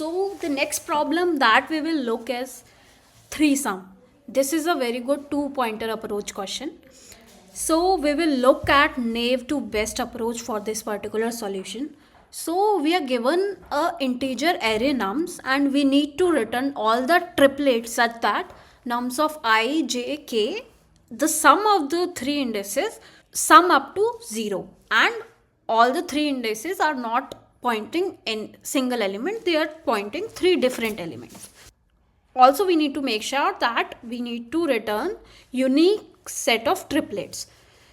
So the next problem that we will look is three sum. This is a very good two-pointer approach question. So we will look at naive to best approach for this particular solution. So we are given a integer array nums and we need to return all the triplets such that nums of I, j, k, the sum of the three indices sum up to 0, and all the three indices are not pointing in single element, they are pointing three different elements. Also we need to make sure that we need to return unique set of triplets.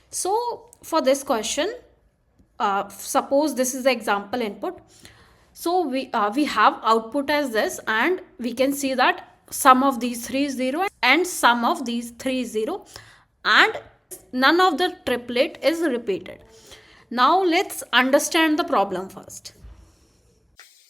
So for this question, suppose this is the example input. So we have output as this, and we can see that sum of these three is 0 and sum of these three is 0, and none of the triplet is repeated. Now let's understand the problem first.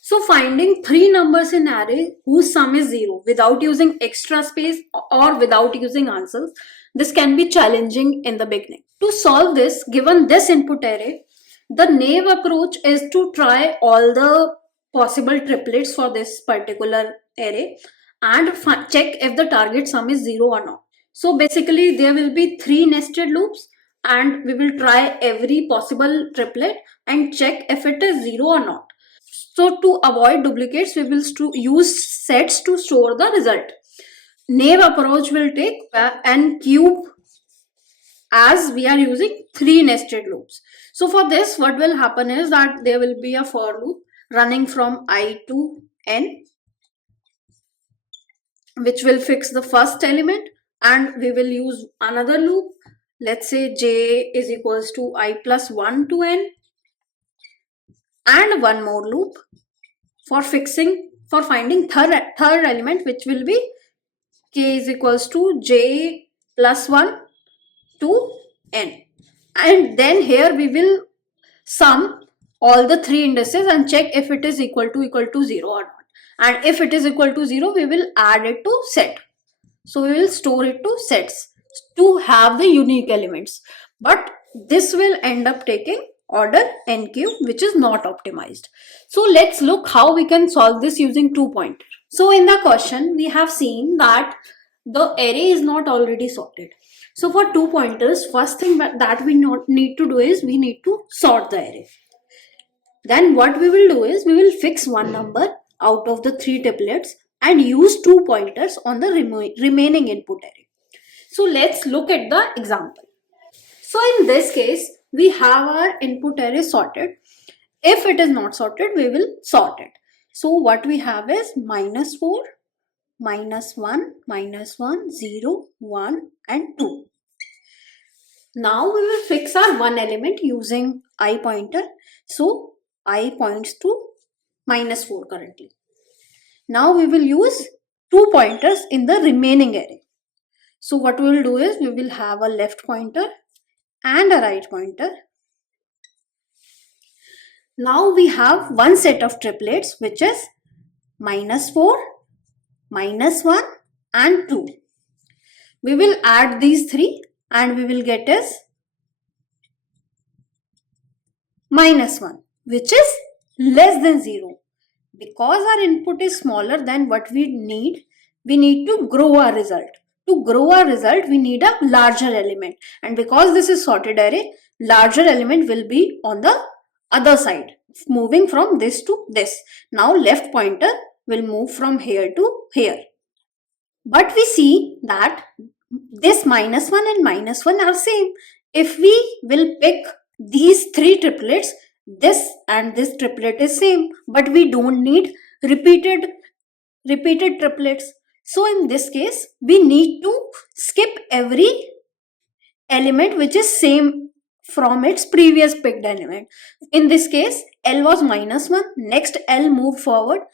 So finding three numbers in array whose sum is 0 without using extra space or without using answers, this can be challenging in the beginning. To solve this, given this input array, the naive approach is to try all the possible triplets for this particular array and check if the target sum is 0 or not. So basically there will be three nested loops and we will try every possible triplet and check if it is 0 or not. So to avoid duplicates, we will use sets to store the result. Naive approach will take n cube as we are using three nested loops. So for this, what will happen is that there will be a for loop running from I to n, which will fix the first element, and we will use another loop. Let's say j is equals to I plus 1 to n, and one more loop for finding third element, which will be k is equals to j plus 1 to n. And then here we will sum all the three indices and check if it is equal to 0 or not. And if it is equal to 0, we will add it to set. So we will store it to sets to have the unique elements. But this will end up taking order n cube, which is not optimized. So let's look how we can solve this using two pointer. So in the question, we have seen that the array is not already sorted. So for two pointers, first thing that we need to do is we need to sort the array. Then what we will do is we will fix one number out of the three triplets and use two pointers on the remaining input array. So let's look at the example. So in this case, we have our input array sorted. If it is not sorted, we will sort it. So what we have is -4, -1, -1, 0, 1 and 2. Now we will fix our one element using I pointer. So I points to -4 currently. Now we will use two pointers in the remaining array. So what we will do is we will have a left pointer and a right pointer. Now we have one set of triplets, which is -4, -1 and 2. We will add these three and we will get as -1, which is less than 0. Because our input is smaller than what we need to grow our result. To grow our result, we need a larger element. And because this is sorted array, larger element will be on the other side, moving from this to this. Now left pointer will move from here to here. But we see that this -1 and -1 are same. If we will pick these three triplets, this and this triplet is same, but we don't need repeated triplets. So in this case, we need to skip every element which is same from its previous picked element. In this case, L was -1, next L moved forward,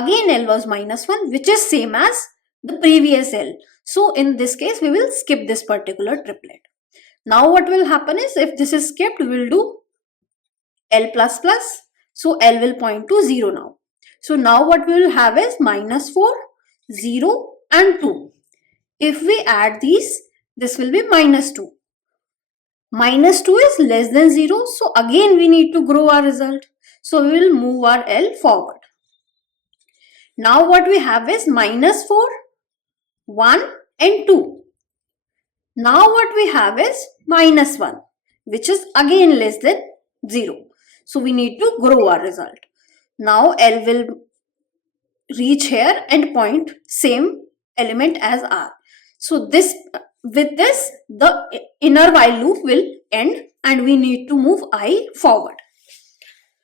again L was -1, which is same as the previous L. So in this case, we will skip this particular triplet. Now what will happen is, if this is skipped, we will do L plus plus. So L will point to 0 now. So now what we will have is -4, 0 and 2. If we add these, this will be -2. -2 is less than 0. So again we need to grow our result. So we will move our L forward. Now what we have is minus 4, 1 and 2. Now what we have is minus 1, which is again less than 0. So we need to grow our result. Now L will reach here and point same element as R. So with this the inner while loop will end and we need to move I forward.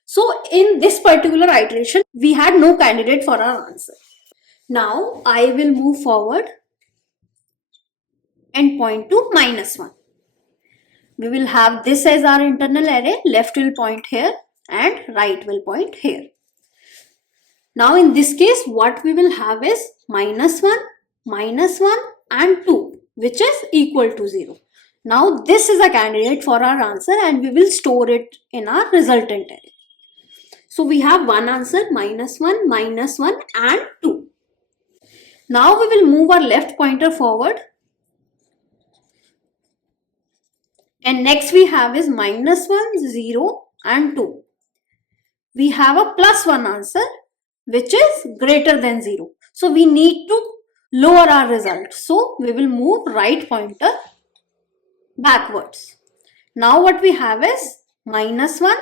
So in this particular iteration we had no candidate for our answer. Now I will move forward and point to minus 1. We will have this as our internal array, left will point here and right will point here. Now in this case what we will have is minus 1 and 2, which is equal to 0. Now this is a candidate for our answer and we will store it in our resultant array. So we have one answer, minus 1 and 2. Now we will move our left pointer forward. And next we have is minus 1, 0 and 2. We have a plus 1 answer which is greater than 0. So we need to lower our result. So we will move right pointer backwards. Now what we have is minus 1,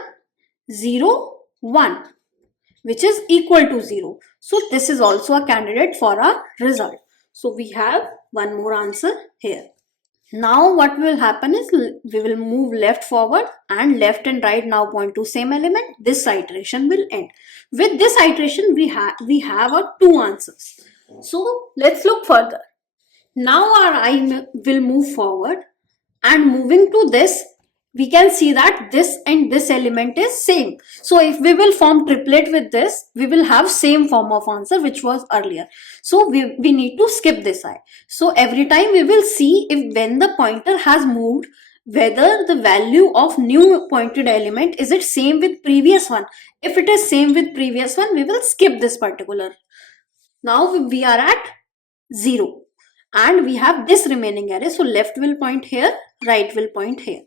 0, 1, which is equal to 0. So this is also a candidate for our result. So we have one more answer here. Now what will happen is we will move left forward and left and right now point to same element. This iteration will end. With this iteration we have our two answers. So let's look further. Now our I will move forward and moving to this we can see that this and this element is same. So if we will form triplet with this, we will have same form of answer which was earlier. So we need to skip this I. So every time we will see if when the pointer has moved, whether the value of new pointed element is it same with previous one. If it is same with previous one, we will skip this particular. Now we are at 0 and we have this remaining array. So left will point here, right will point here.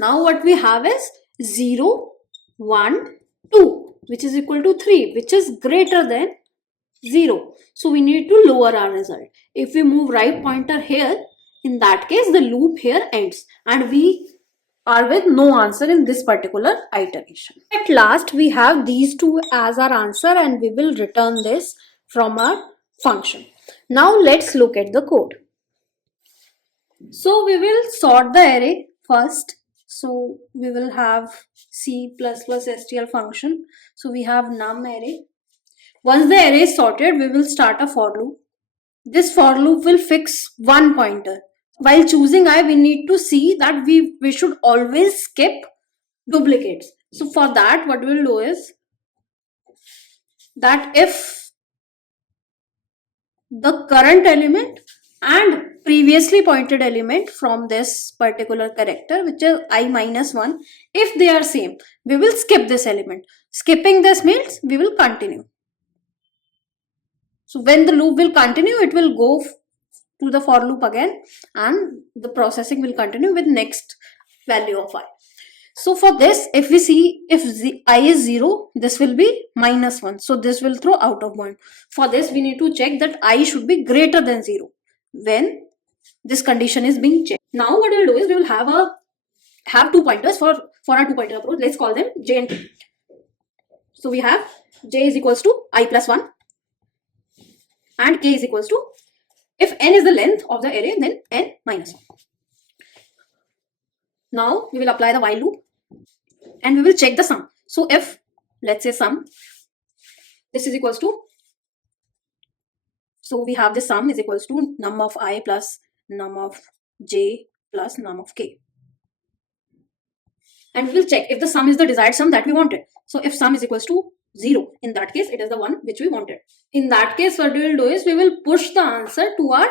Now what we have is 0, 1, 2, which is equal to 3, which is greater than 0. So we need to lower our result. If we move right pointer here, in that case the loop here ends and we are with no answer in this particular iteration. At last we have these two as our answer and we will return this from our function. Now let's look at the code. So we will sort the array first. So we will have C++ stl function. So we have num array. Once the array is sorted, we will start a for loop. This for loop will fix one pointer. While choosing I, we need to see that we should always skip duplicates. So for that, what we'll do is that if the current element and previously pointed element from this particular character, which is I minus 1, if they are same, we will skip this element. Skipping this means we will continue. So when the loop will continue, it will go to the for loop again and the processing will continue with next value of I. So for this, if we see if I is 0, this will be minus 1. So this will throw out of 1. For this, we need to check that I should be greater than 0 when this condition is being checked. Now what we'll do is we will have two pointers for our two pointer approach. Let's call them J and K. So we have J is equals to I plus 1 and K is equals to, if n is the length of the array, then n minus 1. Now we will apply the while loop and we will check the sum. So if, let's say sum, this is equals to, so we have the sum is equals to num of I plus num of j plus num of k. And we will check if the sum is the desired sum that we wanted. So if sum is equals to 0, in that case it is the one which we wanted. In that case what we will do is we will push the answer to our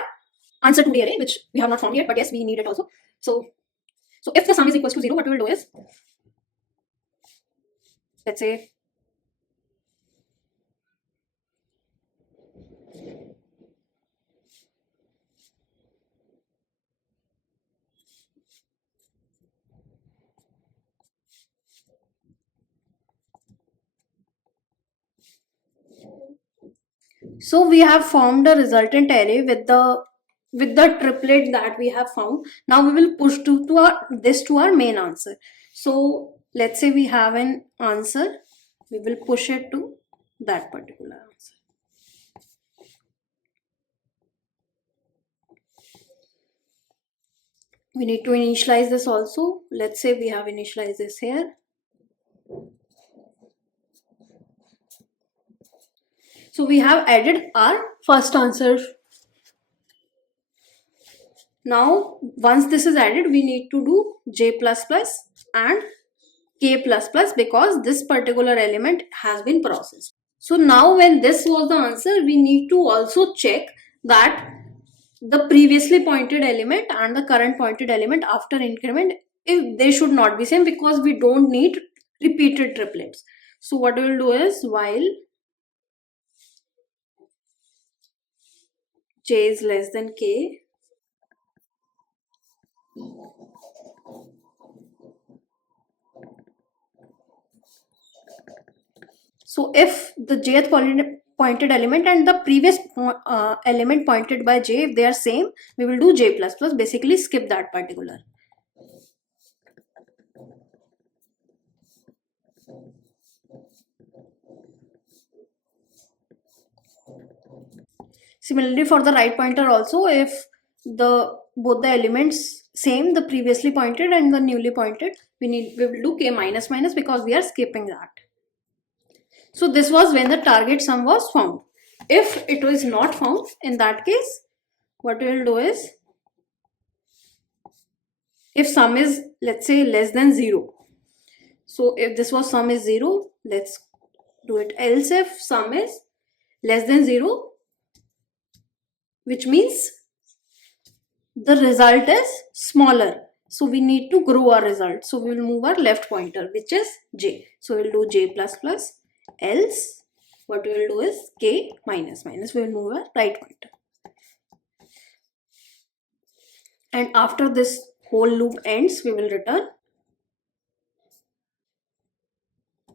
answer to the array, which we have not found yet, but yes, we need it also. So if the sum is equals to 0, what we will do is, let's say So we have formed a resultant array with the triplet that we have found. Now we will push this to our main answer. So let's say we have an answer, we will push it to that particular answer. We need to initialize this also. Let's say we have initialized this here. So we have added our first answer. Now once this is added, we need to do j++ and k++ because this particular element has been processed. So now when this was the answer, we need to also check that the previously pointed element and the current pointed element after increment, if they should not be same, because we don't need repeated triplets. So what we will do is while j is less than k, so if the jth pointed element and the previous element pointed by j, if they are same, we will do j++, basically skip that particular. Similarly for the right pointer also, if both the elements same, the previously pointed and the newly pointed, we will do k minus minus because we are skipping that. So this was when the target sum was found. If it was not found, in that case, what we will do is, if sum is, let's say, less than 0. So if this was sum is 0, let's do it. Else if sum is less than 0, which means the result is smaller. So we need to grow our result. So we will move our left pointer, which is j. So we will do j++. Else what we will do is k minus minus. We will move our right pointer. And after this whole loop ends, we will return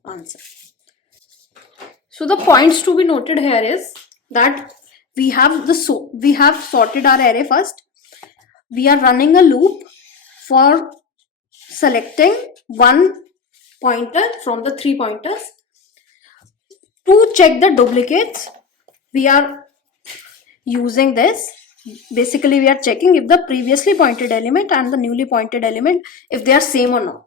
answer. So the points to be noted here is that we have sorted our array first. We are running a loop for selecting one pointer from the 3 pointers. To check the duplicates, we are using this. Basically, we are checking if the previously pointed element and the newly pointed element, if they are same or not.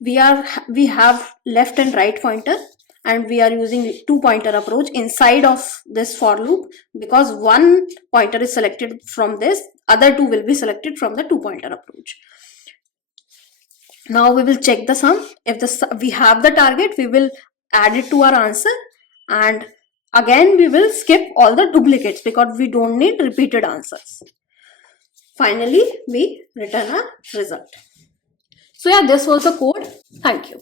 We have left and right pointer, and we are using 2 pointer approach inside of this for loop, because one pointer is selected from this, other two will be selected from the 2 pointer approach. Now we will check the sum. If we have the target, we will add it to our answer, and again we will skip all the duplicates because we don't need repeated answers. Finally, we return our result. So yeah, this was the code. Thank you.